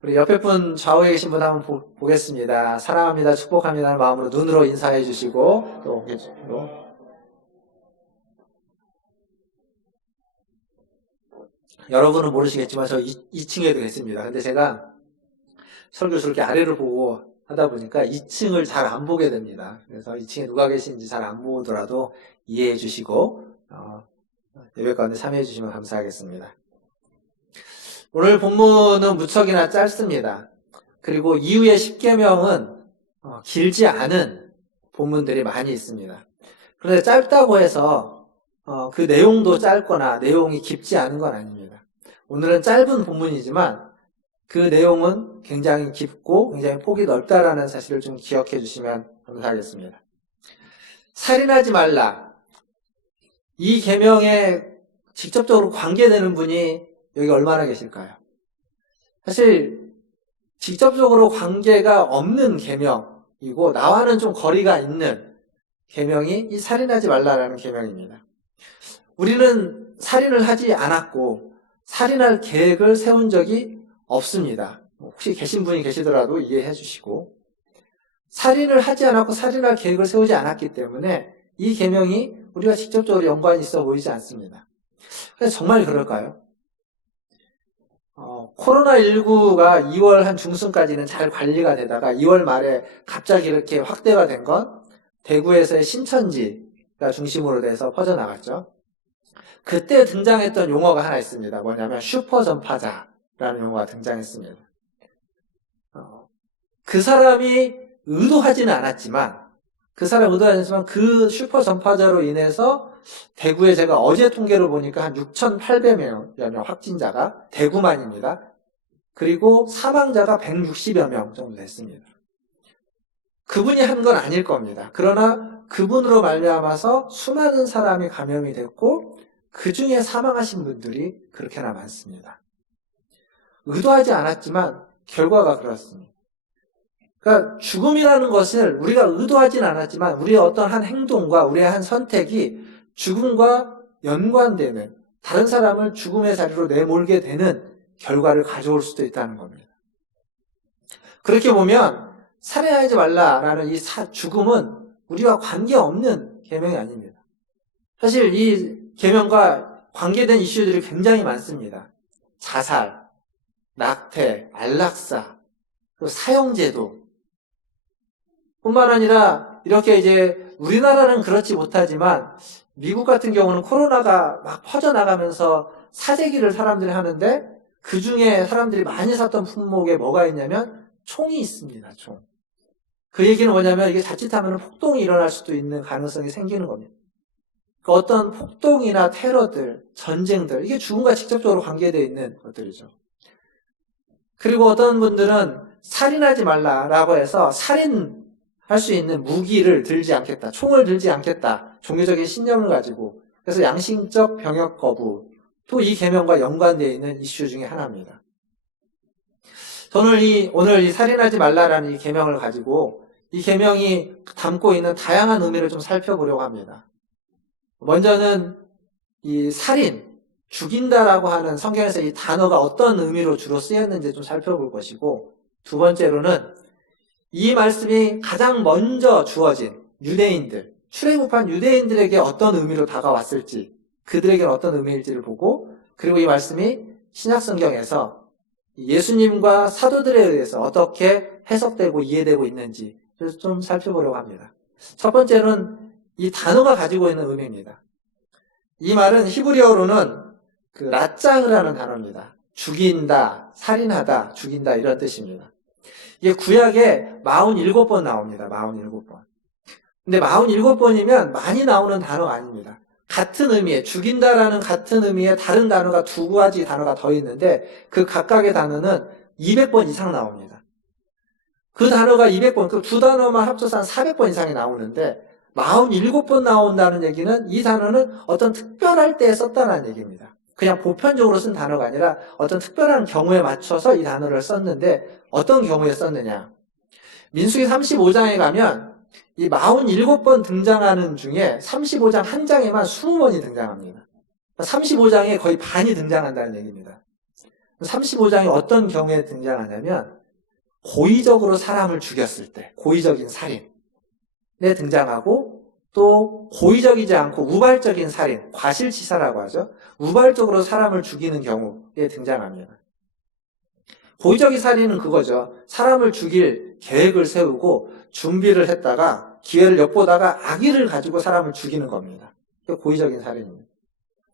우리 옆에 분, 좌우에 계신 분 한번 보겠습니다. 사랑합니다, 축복합니다 하는 마음으로 눈으로 인사해 주시고, 또 계시고. 여러분은 모르시겠지만 저 2층에도 계십니다. 근데 제가 설교 저렇게 아래를 보고 하다 보니까 2층을 잘 안 보게 됩니다. 그래서 2층에 누가 계신지 잘 안 보더라도 이해해 주시고 예배 가운데 참여해 주시면 감사하겠습니다. 오늘 본문은 무척이나 짧습니다. 그리고 이후의 10계명은 길지 않은 본문들이 많이 있습니다. 그런데 짧다고 해서 그 내용도 짧거나 내용이 깊지 않은 건 아닙니다. 오늘은 짧은 본문이지만 그 내용은 굉장히 깊고 굉장히 폭이 넓다라는 사실을 좀 기억해 주시면 감사하겠습니다. 살인하지 말라. 이 계명에 직접적으로 관계되는 분이 여기 얼마나 계실까요? 사실 직접적으로 관계가 없는 계명이고 나와는 좀 거리가 있는 계명이 이 살인하지 말라라는 계명입니다. 우리는 살인을 하지 않았고 살인할 계획을 세운 적이 없습니다. 혹시 계신 분이 계시더라도 이해해 주시고, 살인을 하지 않았고 살인할 계획을 세우지 않았기 때문에 이 계명이 우리가 직접적으로 연관이 있어 보이지 않습니다. 근데 정말 그럴까요? 코로나19가 2월 한 중순까지는 잘 관리가 되다가 2월 말에 갑자기 이렇게 확대가 된 건 대구에서의 신천지가 중심으로 돼서 퍼져나갔죠. 그때 등장했던 용어가 하나 있습니다. 뭐냐면 슈퍼 전파자라는 용어가 등장했습니다. 그 사람이 의도하지는 않았지만 그 슈퍼 전파자로 인해서 대구에 제가 어제 통계를 보니까 한 6,800여 명 확진자가 대구만입니다. 그리고 사망자가 160여 명 정도 됐습니다. 그분이 한 건 아닐 겁니다. 그러나 그분으로 말미암아서 수많은 사람이 감염이 됐고 그 중에 사망하신 분들이 그렇게나 많습니다. 의도하지 않았지만 결과가 그렇습니다. 그러니까 죽음이라는 것을 우리가 의도하진 않았지만 우리의 어떤 한 행동과 우리의 한 선택이 죽음과 연관되는, 다른 사람을 죽음의 자리로 내몰게 되는 결과를 가져올 수도 있다는 겁니다. 그렇게 보면 살인하지 말라라는 이 죽음은 우리와 관계없는 계명이 아닙니다. 사실 이 계명과 관계된 이슈들이 굉장히 많습니다. 자살, 낙태, 안락사, 그리고 사형제도 뿐만 아니라 이렇게 이제 우리나라는 그렇지 못하지만 미국 같은 경우는 코로나가 막 퍼져나가면서 사재기를 사람들이 하는데 그 중에 사람들이 많이 샀던 품목에 뭐가 있냐면 총이 있습니다. 총. 그 얘기는 뭐냐면 이게 자칫하면 폭동이 일어날 수도 있는 가능성이 생기는 겁니다. 그 어떤 폭동이나 테러들, 전쟁들, 이게 죽음과 직접적으로 관계되어 있는 것들이죠. 그리고 어떤 분들은 살인하지 말라라고 해서 살인할 수 있는 무기를 들지 않겠다, 총을 들지 않겠다, 종교적인 신념을 가지고, 그래서 양심적 병역 거부, 또 이 계명과 연관되어 있는 이슈 중에 하나입니다. 저는 오늘 이 살인하지 말라라는 이 계명을 가지고 이 계명이 담고 있는 다양한 의미를 좀 살펴보려고 합니다. 먼저는 이 살인, 죽인다라고 하는 성경에서 이 단어가 어떤 의미로 주로 쓰였는지 좀 살펴볼 것이고, 두 번째로는 이 말씀이 가장 먼저 주어진 유대인들, 출애굽한 유대인들에게 어떤 의미로 다가왔을지, 그들에게는 어떤 의미일지를 보고, 그리고 이 말씀이 신약성경에서 예수님과 사도들에 의해서 어떻게 해석되고 이해되고 있는지 좀 살펴보려고 합니다. 첫 번째는 이 단어가 가지고 있는 의미입니다. 이 말은 히브리어로는 그 라짱이라는 단어입니다. 죽인다, 살인하다, 죽인다 이런 뜻입니다. 이게 구약에 47번 나옵니다. 47번. 근데 47번이면 많이 나오는 단어가 아닙니다. 같은 의미의, 죽인다라는 같은 의미의 다른 단어가 두 가지 단어가 더 있는데 그 각각의 단어는 200번 이상 나옵니다. 그 단어가 200번, 그 두 단어만 합쳐서 한 400번 이상이 나오는데 47번 나온다는 얘기는 이 단어는 어떤 특별할 때 썼다는 얘기입니다. 그냥 보편적으로 쓴 단어가 아니라 어떤 특별한 경우에 맞춰서 이 단어를 썼는데 어떤 경우에 썼느냐. 민수기 35장에 가면 이 47번 등장하는 중에 35장 한 장에만 20번이 등장합니다. 35장에 거의 반이 등장한다는 얘기입니다. 35장이 어떤 경우에 등장하냐면 고의적으로 사람을 죽였을 때, 고의적인 살인에 등장하고, 또 고의적이지 않고 우발적인 살인, 과실치사라고 하죠. 우발적으로 사람을 죽이는 경우에 등장합니다. 고의적인 살인은 그거죠. 사람을 죽일 계획을 세우고 준비를 했다가 기회를 엿보다가 악의를 가지고 사람을 죽이는 겁니다. 그게 고의적인 살인입니다.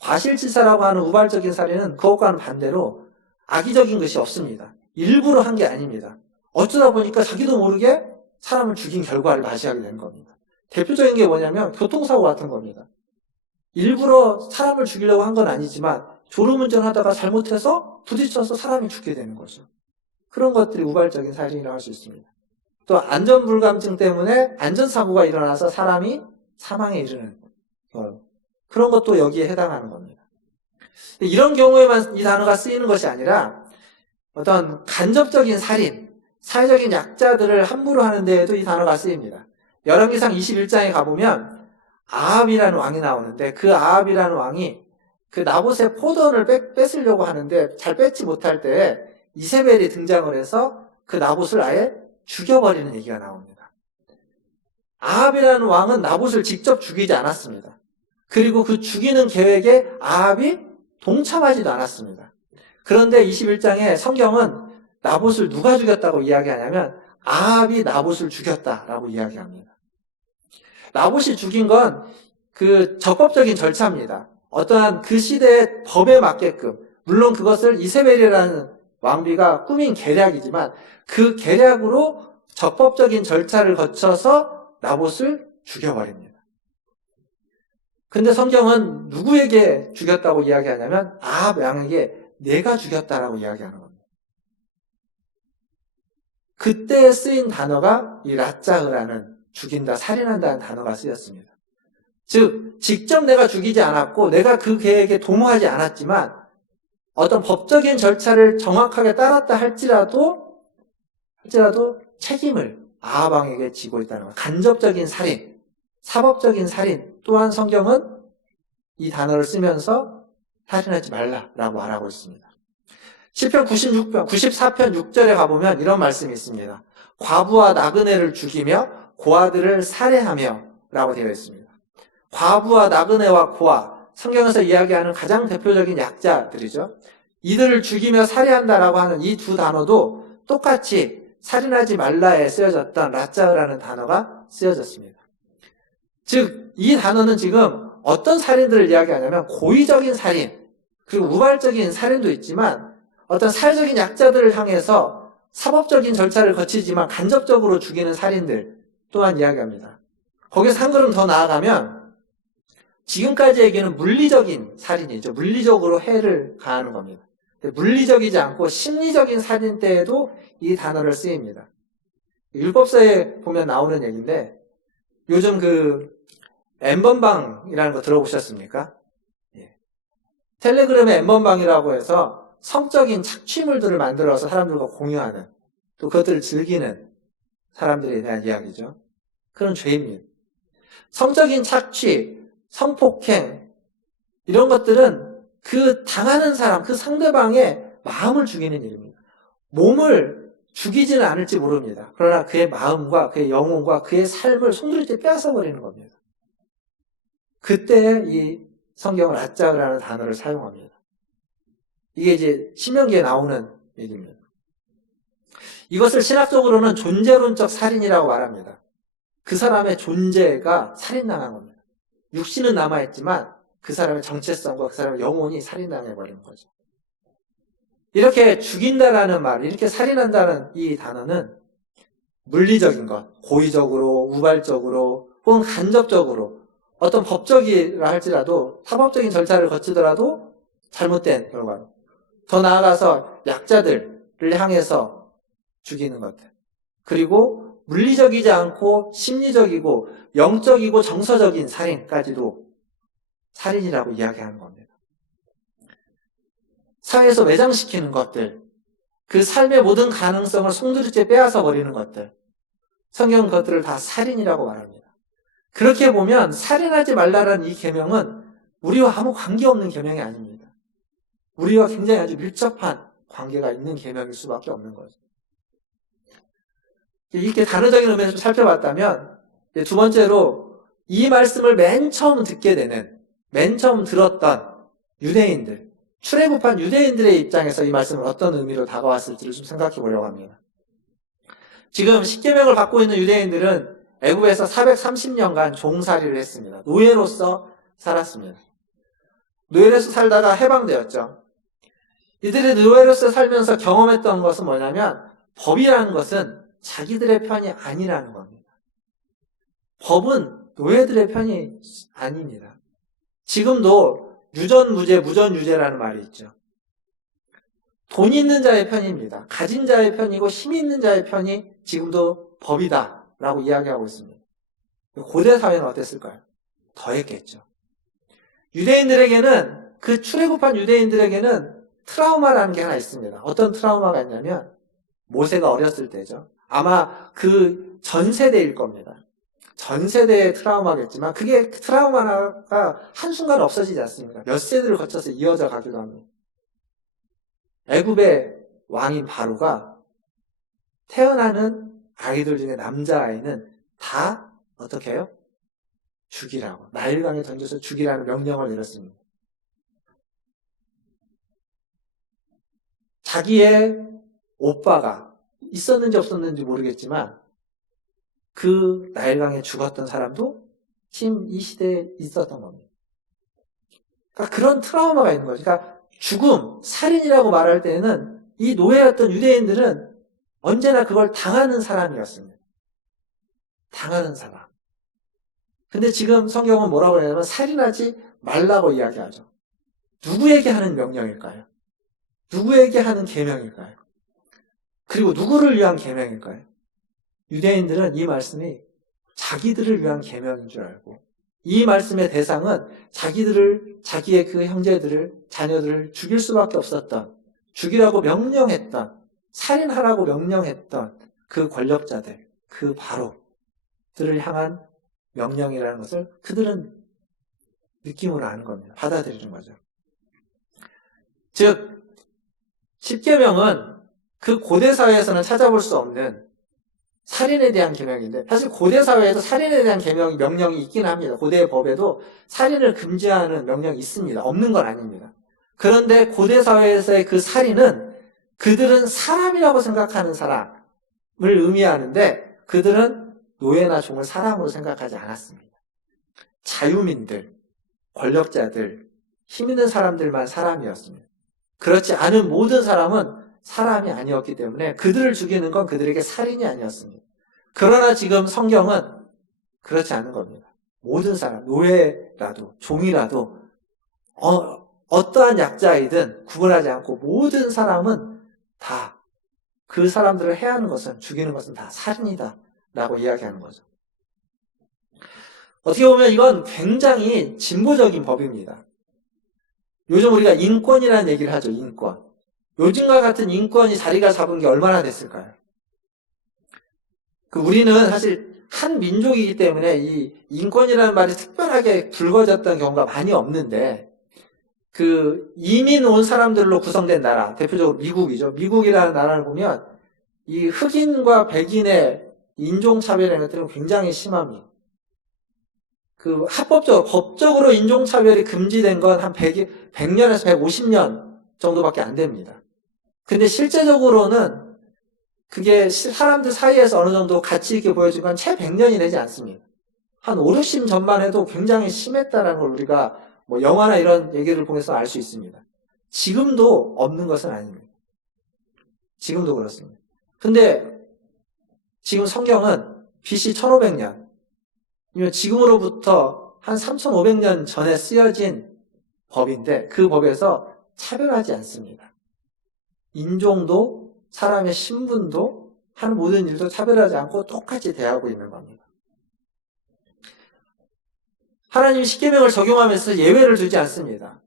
과실치사라고 하는 우발적인 살인은 그것과는 반대로 악의적인 것이 없습니다. 일부러 한 게 아닙니다. 어쩌다 보니까 자기도 모르게 사람을 죽인 결과를 맞이하게 되는 겁니다. 대표적인 게 뭐냐면 교통사고 같은 겁니다. 일부러 사람을 죽이려고 한 건 아니지만 졸음운전하다가 잘못해서 부딪혀서 사람이 죽게 되는 거죠. 그런 것들이 우발적인 살인이라고 할 수 있습니다. 또 안전불감증 때문에 안전사고가 일어나서 사람이 사망에 이르는 경우, 그런 것도 여기에 해당하는 겁니다. 이런 경우에만 이 단어가 쓰이는 것이 아니라 어떤 간접적인 살인, 사회적인 약자들을 함부로 하는 데에도 이 단어가 쓰입니다. 열왕기상 21장에 가보면 아합이라는 왕이 나오는데, 그 아합이라는 왕이 그 나봇의 포도원을 뺏으려고 하는데 잘 뺏지 못할 때 이세벨이 등장을 해서 그 나봇을 아예 죽여버리는 얘기가 나옵니다. 아합이라는 왕은 나봇을 직접 죽이지 않았습니다. 그리고 그 죽이는 계획에 아합이 동참하지도 않았습니다. 그런데 21장에 성경은 나봇을 누가 죽였다고 이야기하냐면 아합이 나봇을 죽였다라고 이야기합니다. 나봇이 죽인 건 그 적법적인 절차입니다. 어떠한 그 시대의 법에 맞게끔, 물론 그것을 이세벨이라는 왕비가 꾸민 계략이지만 그 계략으로 적법적인 절차를 거쳐서 나봇을 죽여버립니다. 근데 성경은 누구에게 죽였다고 이야기하냐면 아합 왕에게 내가 죽였다라고 이야기하는 겁니다. 그때 쓰인 단어가 이 라짜흐라는, 죽인다, 살인한다는 단어가 쓰였습니다. 즉 직접 내가 죽이지 않았고 내가 그 계획에 도모하지 않았지만 어떤 법적인 절차를 정확하게 따랐다 할지라도 책임을 아합 왕에게 지고 있다는 거예요. 간접적인 살인, 사법적인 살인 또한 성경은 이 단어를 쓰면서 살인하지 말라라고 말하고 있습니다. 시편 94편 6절에 가보면 이런 말씀이 있습니다. 과부와 나그네를 죽이며 고아들을 살해하며 라고 되어 있습니다. 과부와 나그네와 고아, 성경에서 이야기하는 가장 대표적인 약자들이죠. 이들을 죽이며 살해한다라고 하는 이 두 단어도 똑같이 살인하지 말라에 쓰여졌던 라짜흐라는 단어가 쓰여졌습니다. 즉, 이 단어는 지금 어떤 살인들을 이야기하냐면 고의적인 살인, 그리고 우발적인 살인도 있지만 어떤 사회적인 약자들을 향해서 사법적인 절차를 거치지만 간접적으로 죽이는 살인들 또한 이야기합니다. 거기서 한 걸음 더 나아가면 지금까지 얘기는 물리적인 살인이죠. 물리적으로 해를 가하는 겁니다. 물리적이지 않고 심리적인 살인 때에도 이 단어를 쓰입니다. 율법서에 보면 나오는 얘기인데 요즘 그 N번방이라는 거 들어보셨습니까? 텔레그램의 N번방이라고 해서 성적인 착취물들을 만들어서 사람들과 공유하는, 또 그것들을 즐기는 사람들에 대한 이야기죠. 그런 죄입니다. 성적인 착취, 성폭행, 이런 것들은 그 당하는 사람, 그 상대방의 마음을 죽이는 일입니다. 몸을 죽이지는 않을지 모릅니다. 그러나 그의 마음과 그의 영혼과 그의 삶을 송두리째 빼앗아버리는 겁니다. 그때 이 성경은 라짜흐라는 단어를 사용합니다. 이게 이제 신명기에 나오는 얘기입니다. 이것을 신학적으로는 존재론적 살인이라고 말합니다. 그 사람의 존재가 살인당한 겁니다. 육신은 남아있지만 그 사람의 정체성과 그 사람의 영혼이 살인당해버리는 거죠. 이렇게 죽인다라는 말, 이렇게 살인한다는 이 단어는 물리적인 것, 고의적으로, 우발적으로, 혹은 간접적으로 어떤 법적이라 할지라도 사법적인 절차를 거치더라도 잘못된 결과로, 더 나아가서 약자들을 향해서 죽이는 것들, 그리고 물리적이지 않고 심리적이고 영적이고 정서적인 살인까지도 살인이라고 이야기하는 겁니다. 사회에서 매장시키는 것들, 그 삶의 모든 가능성을 송두리째 빼앗아 버리는 것들, 성경 그것들을 다 살인이라고 말합니다. 그렇게 보면 살인하지 말라라는 이 계명은 우리와 아무 관계없는 계명이 아닙니다. 우리와 굉장히 아주 밀접한 관계가 있는 계명일 수밖에 없는 거죠. 이렇게 단어적인 의미에서 좀 살펴봤다면, 두 번째로 이 말씀을 맨 처음 듣게 되는, 맨 처음 들었던 유대인들, 출애굽한 유대인들의 입장에서 이 말씀을 어떤 의미로 다가왔을지를 좀 생각해 보려고 합니다. 지금 십계명을 받고 있는 유대인들은 애굽에서 430년간 종살이를 했습니다. 노예로서 살았습니다. 노예로서 살다가 해방되었죠. 이들이 노예로서 살면서 경험했던 것은 뭐냐면, 법이라는 것은 자기들의 편이 아니라는 겁니다. 법은 노예들의 편이 아닙니다. 지금도 유전무죄, 무전유죄라는 말이 있죠. 돈 있는 자의 편입니다. 가진 자의 편이고 힘 있는 자의 편이 지금도 법이다 라고 이야기하고 있습니다. 고대 사회는 어땠을까요? 더했겠죠. 유대인들에게는, 그 출애굽한 유대인들에게는 트라우마라는 게 하나 있습니다. 어떤 트라우마가 있냐면 모세가 어렸을 때죠. 아마 그 전 세대일 겁니다. 전 세대의 트라우마겠지만 그게 트라우마가 한순간 없어지지 않습니다. 몇 세대를 거쳐서 이어져 가기도 합니다. 애굽의 왕인 바로가 태어나는 아이들 중에 남자아이는 다 어떻게 해요? 죽이라고. 나일강에 던져서 죽이라는 명령을 내렸습니다. 자기의 오빠가 있었는지 없었는지 모르겠지만 그 나일강에 죽었던 사람도 지금 이 시대에 있었던 겁니다. 그러니까 그런 트라우마가 있는 거죠. 그러니까 죽음, 살인이라고 말할 때는 이 노예였던 유대인들은 언제나 그걸 당하는 사람이었습니다. 당하는 사람. 근데 지금 성경은 뭐라고 하냐면 살인하지 말라고 이야기하죠. 누구에게 하는 명령일까요? 누구에게 하는 계명일까요? 그리고 누구를 위한 계명일까요? 유대인들은 이 말씀이 자기들을 위한 계명인 줄 알고 이 말씀의 대상은 자기의 그 형제들을, 자녀들을 죽일 수밖에 없었던, 죽이라고 명령했던, 살인하라고 명령했던 그 권력자들, 그 바로들을 향한 명령이라는 것을 그들은 느낌으로 아는 겁니다. 받아들이는 거죠. 즉, 십계명은 그 고대 사회에서는 찾아볼 수 없는 살인에 대한 계명인데, 사실 고대 사회에도 살인에 대한 명령이 있긴 합니다. 고대 법에도 살인을 금지하는 명령이 있습니다. 없는 건 아닙니다. 그런데 고대 사회에서의 그 살인은 그들은 사람이라고 생각하는 사람을 의미하는데 그들은 노예나 종을 사람으로 생각하지 않았습니다. 자유민들, 권력자들, 힘 있는 사람들만 사람이었습니다. 그렇지 않은 모든 사람은 사람이 아니었기 때문에 그들을 죽이는 건 그들에게 살인이 아니었습니다. 그러나 지금 성경은 그렇지 않은 겁니다. 모든 사람, 노예라도 종이라도 어떠한 약자이든 구분하지 않고 모든 사람은 다 그 사람들을 해하는 것은, 죽이는 것은 다 살인이다 라고 이야기하는 거죠. 어떻게 보면 이건 굉장히 진보적인 법입니다. 요즘 우리가 인권이라는 얘기를 하죠. 인권. 요즘과 같은 인권이 자리가 잡은 게 얼마나 됐을까요? 우리는 사실 한 민족이기 때문에 이 인권이라는 말이 특별하게 불거졌던 경우가 많이 없는데, 이민 온 사람들로 구성된 나라, 대표적으로 미국이죠. 미국이라는 나라를 보면 이 흑인과 백인의 인종차별이라는 것들은 굉장히 심합니다. 법적으로 인종차별이 금지된 건 한 100년에서 150년 정도밖에 안 됩니다. 근데 실제적으로는 그게 사람들 사이에서 어느 정도 가치 있게 보여진 건 채 100년이 되지 않습니다. 한 5, 60 전만 해도 굉장히 심했다는 걸 우리가 영화나 이런 얘기를 통해서 알 수 있습니다. 지금도 없는 것은 아닙니다. 지금도 그렇습니다. 근데 지금 성경은 BC 1500년, 지금으로부터 한 3500년 전에 쓰여진 법인데 그 법에서 차별하지 않습니다. 인종도 사람의 신분도 하는 모든 일도 차별하지 않고 똑같이 대하고 있는 겁니다. 하나님이 십계명을 적용하면서 예외를 두지 않습니다.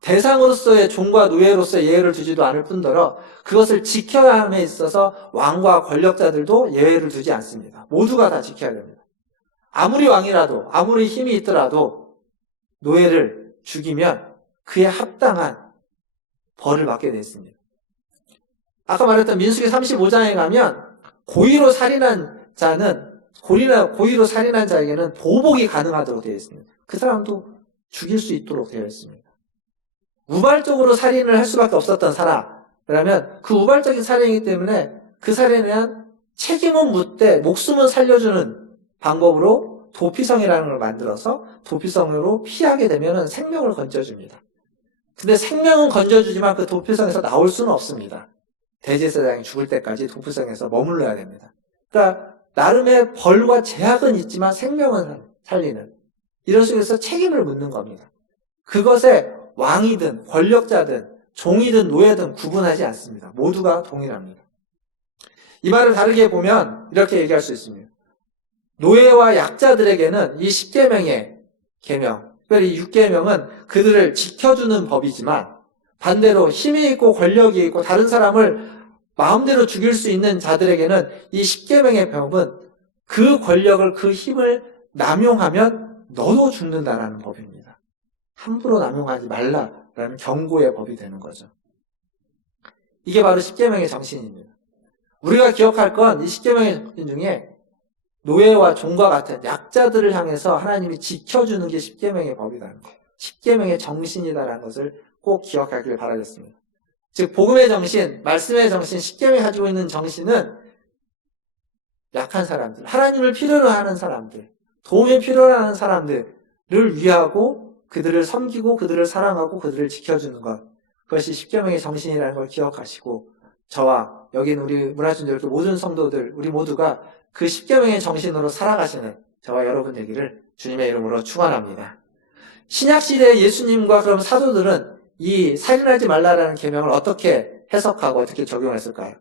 대상으로서의 종과 노예로서의 예외를 두지도 않을 뿐더러 그것을 지켜야 함에 있어서 왕과 권력자들도 예외를 두지 않습니다. 모두가 다 지켜야 됩니다. 아무리 왕이라도, 아무리 힘이 있더라도 노예를 죽이면 그에 합당한 벌을 받게 되어 있습니다. 아까 말했던 민수기 35장에 가면 고의로 살인한 자는 고의로 살인한 자에게는 보복이 가능하도록 되어 있습니다. 그 사람도 죽일 수 있도록 되어 있습니다. 우발적으로 살인을 할 수밖에 없었던 사람이라면 그 우발적인 살인이기 때문에 그 살인에 대한 책임은 묻되 목숨은 살려주는 방법으로 도피성이라는 걸 만들어서 도피성으로 피하게 되면 생명을 건져줍니다. 근데 생명은 건져주지만 그 도피성에서 나올 수는 없습니다. 대제사장이 죽을 때까지 도피성에서 머물러야 됩니다. 그러니까 나름의 벌과 제약은 있지만 생명은 살리는 이런 속에서 책임을 묻는 겁니다. 그것에 왕이든 권력자든 종이든 노예든 구분하지 않습니다. 모두가 동일합니다. 이 말을 다르게 보면 이렇게 얘기할 수 있습니다. 노예와 약자들에게는 이 10계명의 계명, 특별히 6계명은 그들을 지켜주는 법이지만 반대로 힘이 있고 권력이 있고 다른 사람을 마음대로 죽일 수 있는 자들에게는 이 10계명의 법은 그 권력을 그 힘을 남용하면 너도 죽는다라는 법입니다. 함부로 남용하지 말라라는 경고의 법이 되는 거죠. 이게 바로 10계명의 정신입니다. 우리가 기억할 건 이 10계명의 정신 중에 노예와 종과 같은 약자들을 향해서 하나님이 지켜주는 게 10계명의 법이라는 거예요. 10계명의 정신이다라는 것을 꼭 기억하길 바라겠습니다. 즉 복음의 정신, 말씀의 정신, 10계명이 가지고 있는 정신은 약한 사람들, 하나님을 필요로 하는 사람들, 도움이 필요로 하는 사람들을 위하고 그들을 섬기고 그들을 사랑하고 그들을 지켜주는 것, 그것이 10계명의 정신이라는 걸 기억하시고 저와 여기 우리 문화준교회 모든 성도들 우리 모두가 그 10계명의 정신으로 살아가시는 저와 여러분 되기를 주님의 이름으로 축원합니다. 신약시대의 예수님과 그럼 사도들은 이 살인하지 말라라는 계명을 어떻게 해석하고 어떻게 적용했을까요?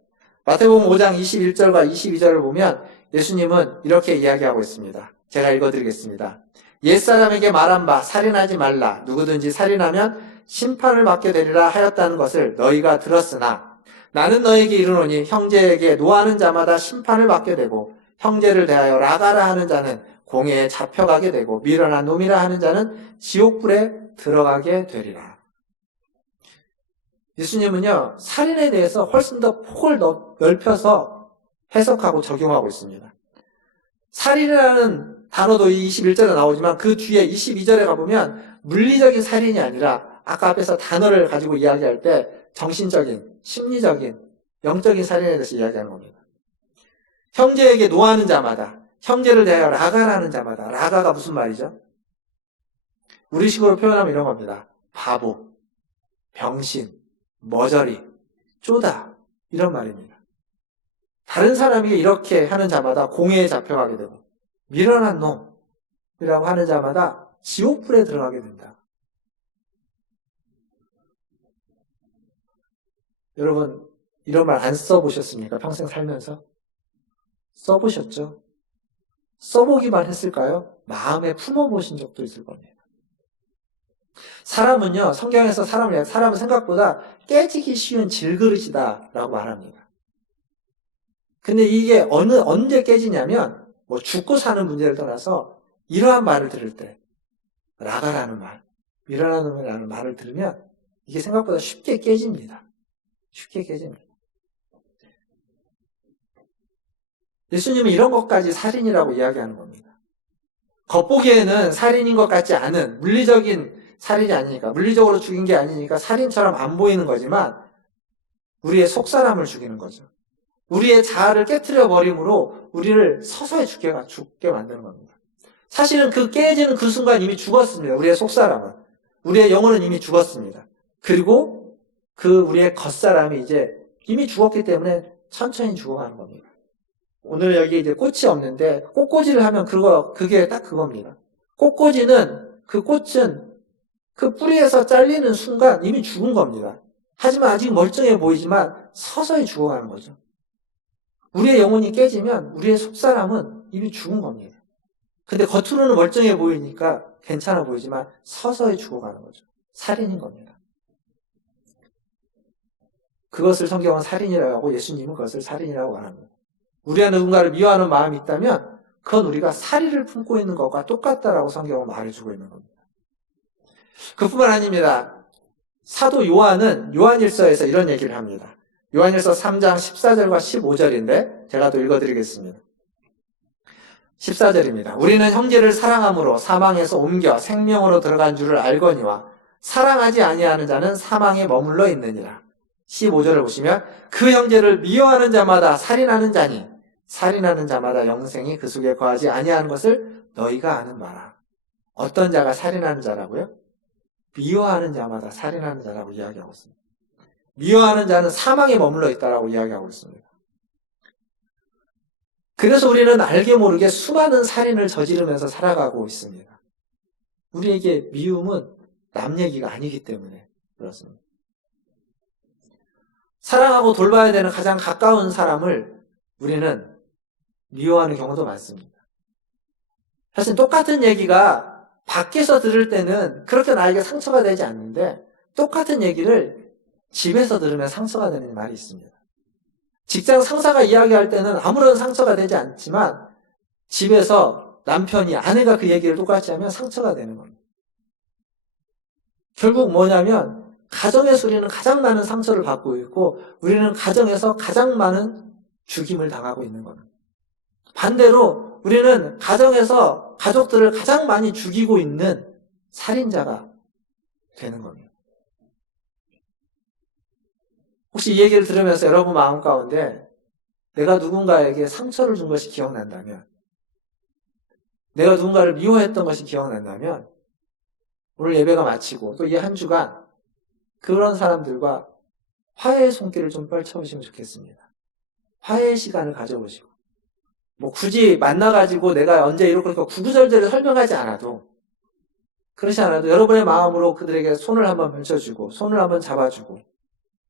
마태복음 5장 21절과 22절을 보면 예수님은 이렇게 이야기하고 있습니다. 제가 읽어드리겠습니다. 옛사람에게 말한 바 살인하지 말라 누구든지 살인하면 심판을 받게 되리라 하였다는 것을 너희가 들었으나 나는 너에게 이르노니 형제에게 노하는 자마다 심판을 받게 되고 형제를 대하여 라가라 하는 자는 공회에 잡혀가게 되고 미련한 놈이라 하는 자는 지옥불에 들어가게 되리라. 예수님은요 살인에 대해서 훨씬 더 폭을 넓혀서 해석하고 적용하고 있습니다. 살인이라는 단어도 21절에 나오지만 그 뒤에 22절에 가보면 물리적인 살인이 아니라 아까 앞에서 단어를 가지고 이야기할 때 정신적인, 심리적인, 영적인 살인에 대해서 이야기하는 겁니다. 형제에게 노하는 자마다, 형제를 대하여 라가라는 자마다, 라가가 무슨 말이죠? 우리식으로 표현하면 이런 겁니다. 바보, 병신, 머저리, 쪼다 이런 말입니다. 다른 사람이 이렇게 하는 자마다 공회에 잡혀가게 되고 미련한 놈이라고 하는 자마다 지옥불에 들어가게 된다. 여러분 이런 말 안 써보셨습니까? 평생 살면서? 써보셨죠? 써보기만 했을까요? 마음에 품어보신 적도 있을 겁니다. 사람은요, 성경에서 사람은 생각보다 깨지기 쉬운 질그릇이다라고 말합니다. 근데 이게 언제 깨지냐면, 뭐 죽고 사는 문제를 떠나서 이러한 말을 들을 때, 라가라는 말, 미련한 말을 들으면 이게 생각보다 쉽게 깨집니다. 쉽게 깨집니다. 예수님은 이런 것까지 살인이라고 이야기하는 겁니다. 겉보기에는 살인인 것 같지 않은 물리적인 살인이 아니니까, 물리적으로 죽인 게 아니니까 살인처럼 안 보이는 거지만 우리의 속사람을 죽이는 거죠. 우리의 자아를 깨트려 버림으로 우리를 서서히 죽게 만드는 겁니다. 사실은 그 깨지는 그 순간 이미 죽었습니다. 우리의 속사람은. 우리의 영혼은 이미 죽었습니다. 그리고 우리의 겉사람이 이제 이미 죽었기 때문에 천천히 죽어가는 겁니다. 오늘 여기 이제 꽃이 없는데 꽃꽂이를 하면 그게 딱 그겁니다. 꽃꽂이는 그 꽃은 그 뿌리에서 잘리는 순간 이미 죽은 겁니다. 하지만 아직 멀쩡해 보이지만 서서히 죽어가는 거죠. 우리의 영혼이 깨지면 우리의 속사람은 이미 죽은 겁니다. 근데 겉으로는 멀쩡해 보이니까 괜찮아 보이지만 서서히 죽어가는 거죠. 살인인 겁니다. 그것을 성경은 살인이라고 하고 예수님은 그것을 살인이라고 말합니다. 우리 안에 누군가를 미워하는 마음이 있다면 그건 우리가 살인을 품고 있는 것과 똑같다라고 성경은 말해주고 있는 겁니다. 그뿐만 아닙니다. 사도 요한은 요한일서에서 이런 얘기를 합니다. 요한일서 3장 14절과 15절인데 제가 또 읽어드리겠습니다. 14절입니다. 우리는 형제를 사랑함으로 사망에서 옮겨 생명으로 들어간 줄을 알거니와 사랑하지 아니하는 자는 사망에 머물러 있느니라. 15절을 보시면 그 형제를 미워하는 자마다 살인하는 자니 살인하는 자마다 영생이 그 속에 거하지 아니하는 것을 너희가 아는 바라. 어떤 자가 살인하는 자라고요? 미워하는 자마다 살인하는 자라고 이야기하고 있습니다. 미워하는 자는 사망에 머물러 있다라고 이야기하고 있습니다. 그래서 우리는 알게 모르게 수많은 살인을 저지르면서 살아가고 있습니다. 우리에게 미움은 남 얘기가 아니기 때문에 그렇습니다. 사랑하고 돌봐야 되는 가장 가까운 사람을 우리는 미워하는 경우도 많습니다. 사실 똑같은 얘기가 밖에서 들을 때는 그렇게 나에게 상처가 되지 않는데 똑같은 얘기를 집에서 들으면 상처가 되는 말이 있습니다. 직장 상사가 이야기할 때는 아무런 상처가 되지 않지만 집에서 남편이 아내가 그 얘기를 똑같이 하면 상처가 되는 겁니다. 결국 뭐냐면 가정에서 우리는 가장 많은 상처를 받고 있고 우리는 가정에서 가장 많은 죽임을 당하고 있는 겁니다. 반대로 우리는 가정에서 가족들을 가장 많이 죽이고 있는 살인자가 되는 겁니다. 혹시 이 얘기를 들으면서 여러분 마음 가운데 내가 누군가에게 상처를 준 것이 기억난다면, 내가 누군가를 미워했던 것이 기억난다면 오늘 예배가 마치고 또 이 한 주간 그런 사람들과 화해의 손길을 좀 펼쳐보시면 좋겠습니다. 화해의 시간을 가져보시고 굳이 만나가지고 내가 언제 이렇게 구구절절을 설명하지 않아도 그렇지 않아도 여러분의 마음으로 그들에게 손을 한번 펼쳐주고 손을 한번 잡아주고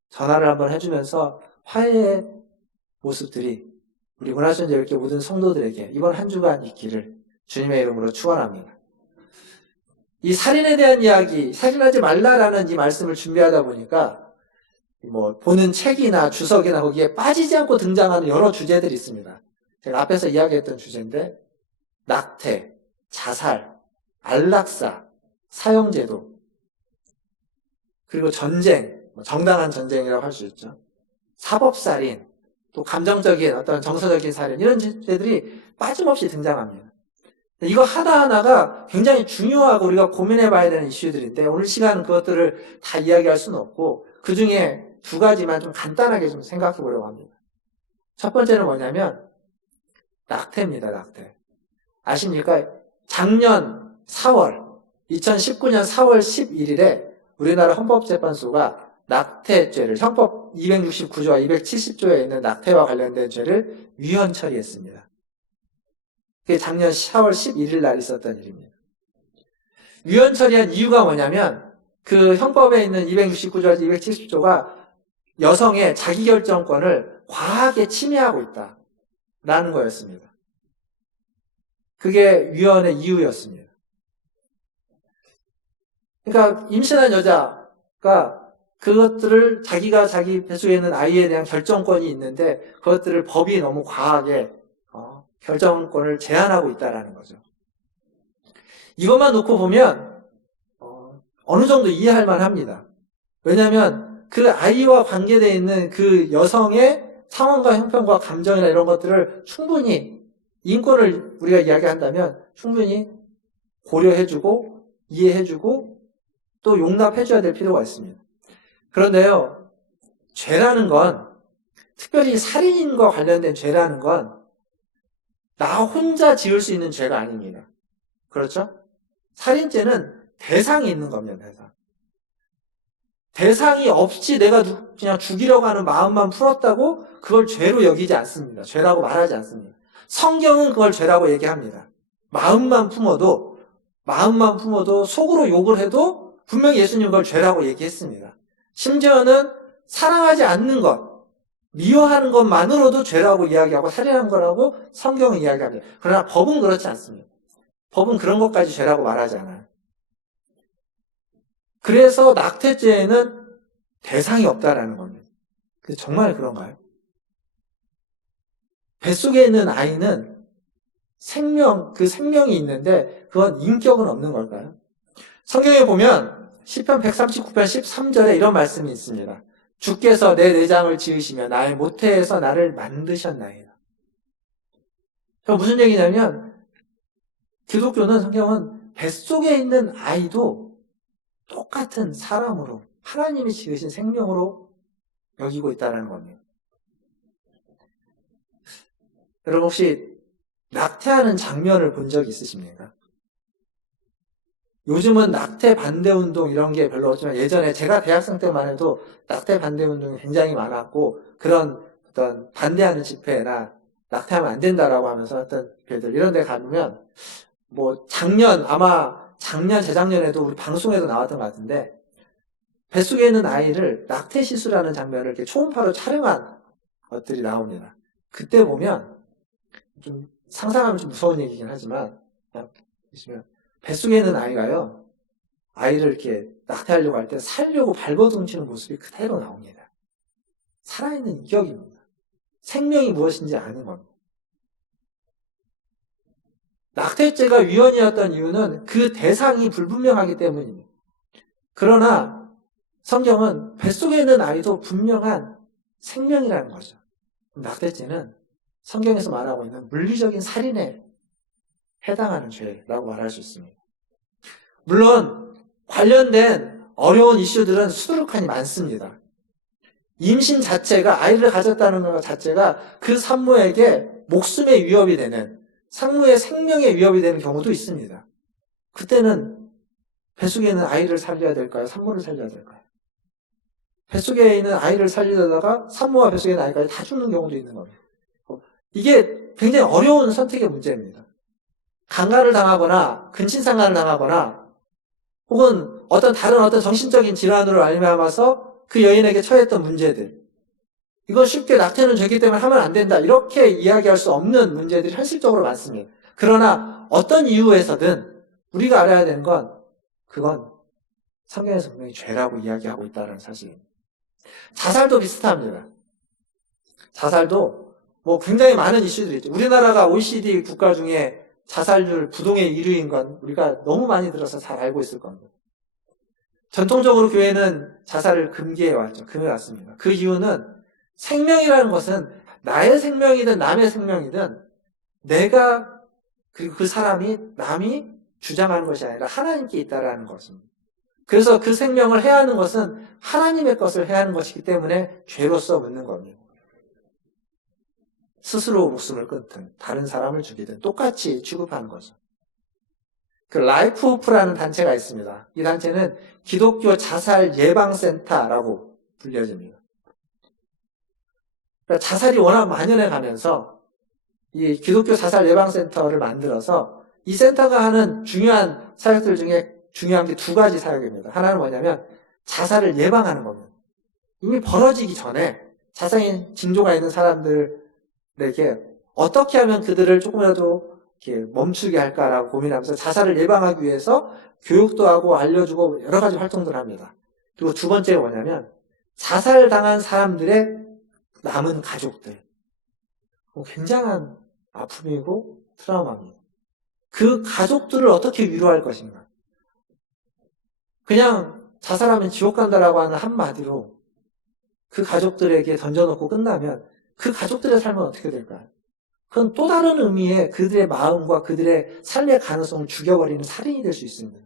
전화를 한번 해주면서 화해의 모습들이 우리 문화천재교회 모든 성도들에게 이번 한 주간 있기를 주님의 이름으로 축원합니다. 이 살인에 대한 이야기, 살인하지 말라라는 이 말씀을 준비하다 보니까 보는 책이나 주석이나 거기에 빠지지 않고 등장하는 여러 주제들이 있습니다. 제가 앞에서 이야기했던 주제인데 낙태, 자살, 안락사, 사형제도, 그리고 전쟁, 정당한 전쟁이라고 할 수 있죠. 사법살인, 또 감정적인 어떤 정서적인 살인, 이런 주제들이 빠짐없이 등장합니다. 이거 하나하나가 굉장히 중요하고 우리가 고민해 봐야 되는 이슈들인데 오늘 시간은 그것들을 다 이야기할 수는 없고 그 중에 두 가지만 좀 간단하게 좀 생각해 보려고 합니다. 첫 번째는 뭐냐면 낙태입니다. 낙태. 아십니까? 작년 2019년 4월 11일에 우리나라 헌법재판소가 낙태죄를 형법 269조와 270조에 있는 낙태와 관련된 죄를 위헌 처리했습니다. 그게 작년 4월 11일 날 있었던 일입니다. 위헌 처리한 이유가 뭐냐면 그 형법에 있는 269조와 270조가 여성의 자기결정권을 과하게 침해하고 있다라는 거였습니다. 그게 위헌의 이유였습니다. 그러니까 임신한 여자가 그것들을 자기가 자기 뱃속에 있는 아이에 대한 결정권이 있는데 그것들을 법이 너무 과하게 결정권을 제한하고 있다라는 거죠. 이것만 놓고 보면 어느 정도 이해할 만합니다. 왜냐하면 그 아이와 관계되어 있는 그 여성의 상황과 형편과 감정이나 이런 것들을 충분히 인권을 우리가 이야기한다면 충분히 고려해주고 이해해주고 또 용납해줘야 될 필요가 있습니다. 그런데요, 죄라는 건 특별히 살인과 관련된 죄라는 건 나 혼자 지을 수 있는 죄가 아닙니다. 그렇죠? 살인죄는 대상이 있는 겁니다. 대상이 없이 내가 그냥 죽이려고 하는 마음만 풀었다고 그걸 죄로 여기지 않습니다. 죄라고 말하지 않습니다. 성경은 그걸 죄라고 얘기합니다. 마음만 품어도 속으로 욕을 해도 분명히 예수님은 그걸 죄라고 얘기했습니다. 심지어는 사랑하지 않는 것, 미워하는 것만으로도 죄라고 이야기하고 살인한 거라고 성경은 이야기합니다. 그러나 법은 그렇지 않습니다. 법은 그런 것까지 죄라고 말하지 않아요. 그래서 낙태죄에는 대상이 없다라는 겁니다. 정말 그런가요? 뱃속에 있는 아이는 그 생명이 있는데 그건 인격은 없는 걸까요? 성경에 보면 시편 139편 13절에 이런 말씀이 있습니다. 주께서 내 내장을 지으시며 나의 모태에서 나를 만드셨나이다. 무슨 얘기냐면 기독교는 성경은 뱃속에 있는 아이도 똑같은 사람으로 하나님이 지으신 생명으로 여기고 있다는 겁니다. 여러분 혹시 낙태하는 장면을 본 적 있으십니까? 요즘은 낙태 반대 운동 이런 게 별로 없지만 예전에 제가 대학생 때만 해도 낙태 반대 운동이 굉장히 많았고 그런 어떤 반대하는 집회나 낙태하면 안 된다라고 하면서 어떤 집회들 이런 데 가면 뭐 아마 작년 재작년에도 우리 방송에도 나왔던 것 같은데 뱃속에 있는 아이를 낙태 시술하는 장면을 이렇게 초음파로 촬영한 것들이 나옵니다. 그때 보면 좀 상상하면 좀 무서운 얘기긴 하지만 보시면 뱃속에 있는 아이가요, 아이를 이렇게 낙태하려고 할 때 살려고 발버둥치는 모습이 그대로 나옵니다. 살아있는 인격입니다. 생명이 무엇인지 아는 겁니다. 낙태죄가 위헌이었던 이유는 그 대상이 불분명하기 때문입니다. 그러나 성경은 뱃속에 있는 아이도 분명한 생명이라는 거죠. 낙태죄는 성경에서 말하고 있는 물리적인 살인에 해당하는 죄라고 말할 수 있습니다. 물론 관련된 어려운 이슈들은 수두룩하니 많습니다. 임신 자체가 아이를 가졌다는 것 자체가 그 산모에게 목숨의 위협이 되는 산모의 생명의 위협이 되는 경우도 있습니다. 그때는 뱃속에 있는 아이를 살려야 될까요? 산모를 살려야 될까요? 뱃속에 있는 아이를 살리다가 산모와 뱃속에 있는 아이까지 다 죽는 경우도 있는 겁니다. 이게 굉장히 어려운 선택의 문제입니다. 강간을 당하거나 근친상간을 당하거나 혹은 다른 정신적인 질환으로 말미암아서 그 여인에게 처했던 문제들, 이건 쉽게 낙태는 죄기 때문에 하면 안 된다 이렇게 이야기할 수 없는 문제들이 현실적으로 많습니다. 그러나 어떤 이유에서든 우리가 알아야 되는 건 그건 성경에서 분명히 죄라고 이야기하고 있다는 사실입니다. 자살도 비슷합니다. 자살도 굉장히 많은 이슈들이 있죠. 우리나라가 OECD 국가 중에 자살률 부동의 1위인 건 우리가 너무 많이 들어서 잘 알고 있을 겁니다. 전통적으로 교회는 자살을 금기해왔죠. 금해왔습니다. 그 이유는 생명이라는 것은 나의 생명이든 남의 생명이든 내가 그리고 그 사람이 남이 주장하는 것이 아니라 하나님께 있다라는 것입니다. 그래서 그 생명을 해하는 것은 하나님의 것을 해하는 것이기 때문에 죄로서 묻는 겁니다. 스스로 목숨을 끊든 다른 사람을 죽이든 똑같이 취급하는 거죠. 그 라이프 호프라는 단체가 있습니다. 이 단체는 기독교 자살 예방센터라고 불려집니다. 그러니까 자살이 워낙 만연해 가면서 이 기독교 자살 예방센터를 만들어서 이 센터가 하는 중요한 사역들 중에 중요한 게 두 가지 사역입니다. 하나는 뭐냐면 자살을 예방하는 겁니다. 이미 벌어지기 전에 자살인 징조가 있는 사람들에게 어떻게 하면 그들을 조금이라도 이렇게 멈추게 할까라고 고민하면서 자살을 예방하기 위해서 교육도 하고 알려주고 여러 가지 활동들을 합니다. 그리고 두 번째가 뭐냐면 자살당한 사람들의 남은 가족들. 굉장한 아픔이고 트라우마입니다. 그 가족들을 어떻게 위로할 것인가. 그냥 자살하면 지옥 간다라고 하는 한마디로 그 가족들에게 던져놓고 끝나면 그 가족들의 삶은 어떻게 될까요? 그건 또 다른 의미의 그들의 마음과 그들의 삶의 가능성을 죽여버리는 살인이 될 수 있습니다.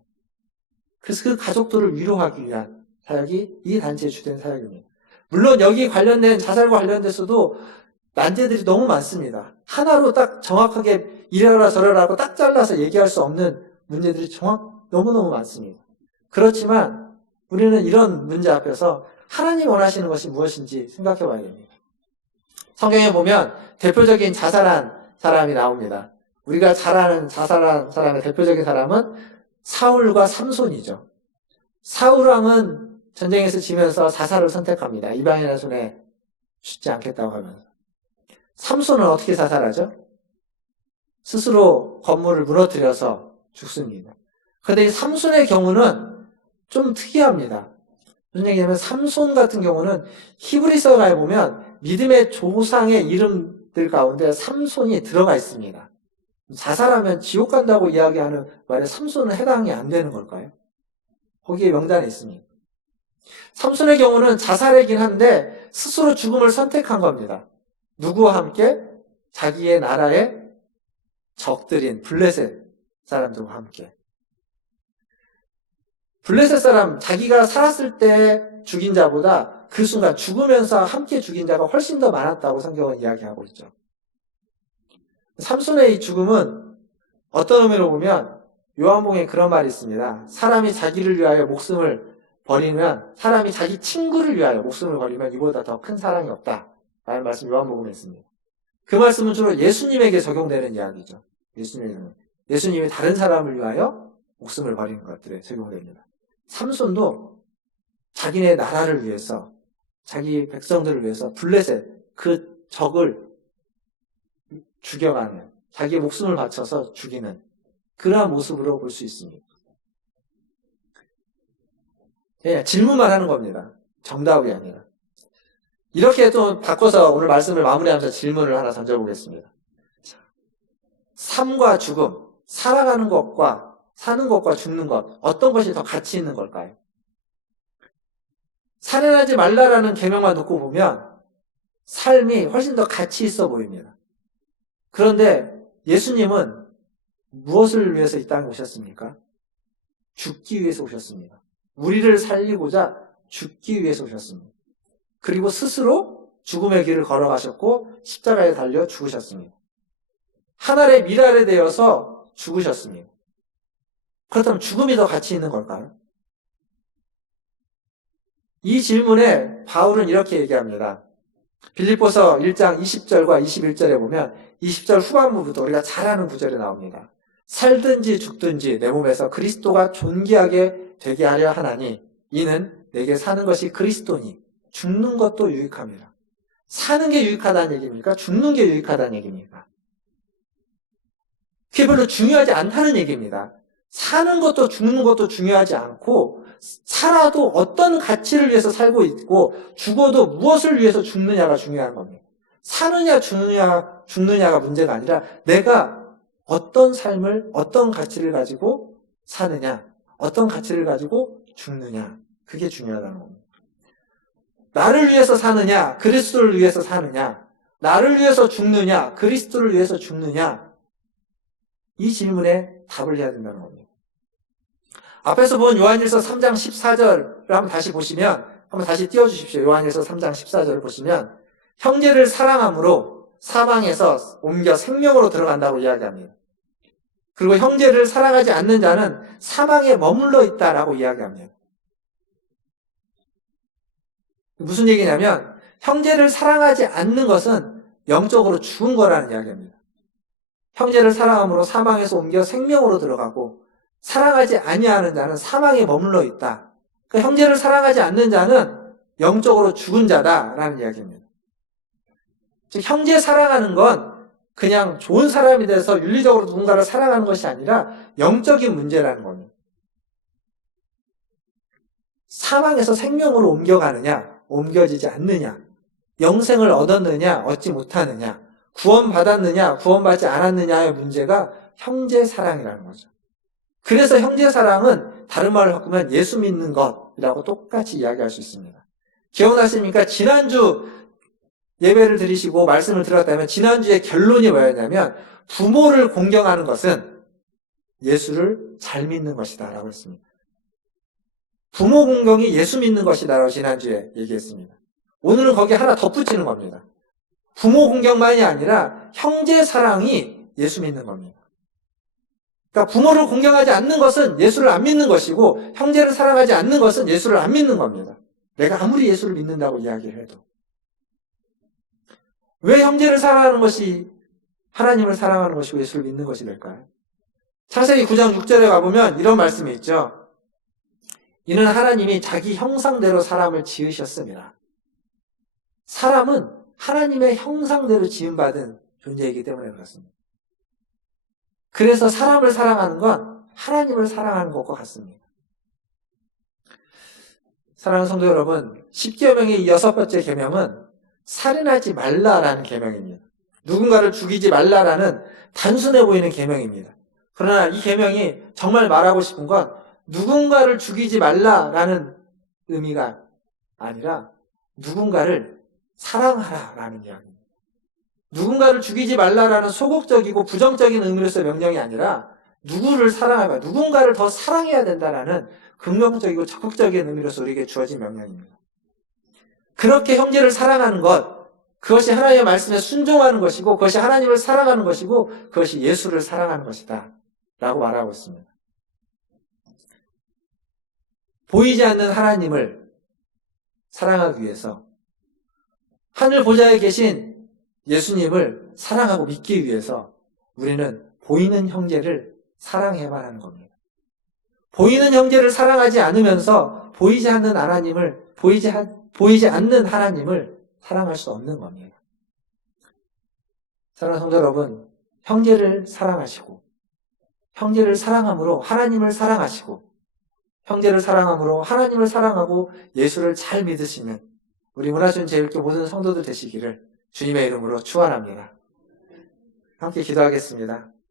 그래서 그 가족들을 위로하기 위한 사역이 이 단체의 주된 사역입니다. 물론 여기 관련된 자살과 관련돼서도 난제들이 너무 많습니다. 하나로 딱 정확하게 이래라 저래라 하고 딱 잘라서 얘기할 수 없는 문제들이 너무너무 많습니다. 그렇지만 우리는 이런 문제 앞에서 하나님 원하시는 것이 무엇인지 생각해 봐야 됩니다. 성경에 보면 대표적인 자살한 사람이 나옵니다. 우리가 잘 아는 자살한 사람의 대표적인 사람은 사울과 삼손이죠. 사울왕은 전쟁에서 지면서 자살을 선택합니다. 이방인의 손에 죽지 않겠다고 하면서. 삼손은 어떻게 자살하죠? 스스로 건물을 무너뜨려서 죽습니다. 그런데 이 삼손의 경우는 좀 특이합니다. 무슨 얘기냐면 삼손 같은 경우는 히브리서가에 보면 믿음의 조상의 이름들 가운데 삼손이 들어가 있습니다. 자살하면 지옥 간다고 이야기하는 말에 삼손은 해당이 안 되는 걸까요? 거기에 명단에 있습니다. 삼손의 경우는 자살이긴 한데 스스로 죽음을 선택한 겁니다. 누구와 함께? 자기의 나라의 적들인 블레셋 사람들과 함께. 블레셋 사람, 자기가 살았을 때 죽인 자보다 그 순간 죽으면서 함께 죽인 자가 훨씬 더 많았다고 성경은 이야기하고 있죠. 삼손의 이 죽음은 어떤 의미로 보면 요한복음에 그런 말이 있습니다. 사람이 자기를 위하여 목숨을 버리면, 사람이 자기 친구를 위하여 목숨을 버리면 이보다 더 큰 사랑이 없다 라는 말씀 요한복음에 있습니다. 그 말씀은 주로 예수님에게 적용되는 이야기죠. 예수님이 다른 사람을 위하여 목숨을 버리는 것들에 적용됩니다. 삼손도 자기네 나라를 위해서, 자기 백성들을 위해서 블레셋 그 적을 죽여가는, 자기의 목숨을 바쳐서 죽이는 그러한 모습으로 볼 수 있습니다. 그냥 질문만 하는 겁니다. 정답이 아니라. 이렇게 또 바꿔서 오늘 말씀을 마무리하면서 질문을 하나 던져보겠습니다. 삶과 죽음, 살아가는 것과 사는 것과 죽는 것, 어떤 것이 더 가치 있는 걸까요? 살인하지 말라라는 계명만 듣고 보면 삶이 훨씬 더 가치 있어 보입니다. 그런데 예수님은 무엇을 위해서 이 땅에 오셨습니까? 죽기 위해서 오셨습니다. 우리를 살리고자 죽기 위해서 오셨습니다. 그리고 스스로 죽음의 길을 걸어가셨고 십자가에 달려 죽으셨습니다. 하늘의 미랄에 되어서 죽으셨습니다. 그렇다면 죽음이 더 가치 있는 걸까요? 이 질문에 바울은 이렇게 얘기합니다. 빌립보서 1장 20절과 21절에 보면 20절 후반부부터 우리가 잘 아는 구절이 나옵니다. 살든지 죽든지 내 몸에서 그리스도가 존귀하게 되게 하려 하나니 이는 내게 사는 것이 그리스도니 죽는 것도 유익함이라. 사는 게 유익하다는 얘기입니까? 죽는 게 유익하다는 얘기입니까? 그게 별로 중요하지 않다는 얘기입니다. 사는 것도 죽는 것도 중요하지 않고 살아도 어떤 가치를 위해서 살고 있고 죽어도 무엇을 위해서 죽느냐가 중요한 겁니다. 사느냐 죽느냐가 문제가 아니라 내가 어떤 삶을, 어떤 가치를 가지고 사느냐, 어떤 가치를 가지고 죽느냐, 그게 중요하다는 겁니다. 나를 위해서 사느냐, 그리스도를 위해서 사느냐, 나를 위해서 죽느냐, 그리스도를 위해서 죽느냐, 이 질문에 답을 해야 된다는 겁니다. 앞에서 본 요한일서 3장 14절을 한번 다시 보시면, 한번 다시 띄워주십시오. 요한일서 3장 14절을 보시면 형제를 사랑함으로 사망에서 옮겨 생명으로 들어간다고 이야기합니다. 그리고 형제를 사랑하지 않는 자는 사망에 머물러 있다라고 이야기합니다. 무슨 얘기냐면 형제를 사랑하지 않는 것은 영적으로 죽은 거라는 이야기입니다. 형제를 사랑함으로 사망에서 옮겨 생명으로 들어가고 사랑하지 아니하는 자는 사망에 머물러 있다. 그러니까 형제를 사랑하지 않는 자는 영적으로 죽은 자다라는 이야기입니다. 즉 형제 사랑하는 건 그냥 좋은 사람이 돼서 윤리적으로 누군가를 사랑하는 것이 아니라 영적인 문제라는 겁니다. 사망에서 생명으로 옮겨가느냐, 옮겨지지 않느냐, 영생을 얻었느냐, 얻지 못하느냐, 구원받았느냐, 구원받지 않았느냐의 문제가 형제 사랑이라는 거죠. 그래서 형제 사랑은 다른 말로 바꾸면 예수 믿는 것이라고 똑같이 이야기할 수 있습니다. 기억나십니까? 지난주 예배를 드리시고 말씀을 들었다면 지난주에 결론이 뭐였냐면 부모를 공경하는 것은 예수를 잘 믿는 것이다 라고 했습니다. 부모 공경이 예수 믿는 것이다 라고 지난주에 얘기했습니다. 오늘은 거기에 하나 덧붙이는 겁니다. 부모 공경만이 아니라 형제 사랑이 예수 믿는 겁니다. 그러니까 부모를 공경하지 않는 것은 예수를 안 믿는 것이고 형제를 사랑하지 않는 것은 예수를 안 믿는 겁니다. 내가 아무리 예수를 믿는다고 이야기를 해도. 왜 형제를 사랑하는 것이 하나님을 사랑하는 것이고 예수를 믿는 것이 될까요? 창세기 9장 6절에 가보면 이런 말씀이 있죠. 이는 하나님이 자기 형상대로 사람을 지으셨습니다. 사람은 하나님의 형상대로 지음받은 존재이기 때문에 그렇습니다. 그래서 사람을 사랑하는 건 하나님을 사랑하는 것과 같습니다. 사랑하는 성도 여러분, 10계명의 이 6번째 계명은 살인하지 말라라는 계명입니다. 누군가를 죽이지 말라라는 단순해 보이는 계명입니다. 그러나 이 계명이 정말 말하고 싶은 건 누군가를 죽이지 말라라는 의미가 아니라 누군가를 사랑하라라는 이야기입니다. 누군가를 죽이지 말라라는 소극적이고 부정적인 의미로서의 명령이 아니라 누구를 사랑하라, 누군가를 더 사랑해야 된다라는 긍정적이고 적극적인 의미로서 우리에게 주어진 명령입니다. 그렇게 형제를 사랑하는 것, 그것이 하나님의 말씀에 순종하는 것이고 그것이 하나님을 사랑하는 것이고 그것이 예수를 사랑하는 것이다 라고 말하고 있습니다. 보이지 않는 하나님을 사랑하기 위해서 하늘 보좌에 계신 예수님을 사랑하고 믿기 위해서 우리는 보이는 형제를 사랑해야만 하는 겁니다. 보이는 형제를 사랑하지 않으면서 보이지 않는 하나님을 보이지 않는 하나님을 사랑할 수 없는 겁니다. 사랑하는 성도 여러분, 형제를 사랑하시고 형제를 사랑함으로 하나님을 사랑하시고 형제를 사랑함으로 하나님을 사랑하고 예수를 잘 믿으시는 우리 문화준 제일교 모든 성도들 되시기를 주님의 이름으로 축원합니다. 함께 기도하겠습니다.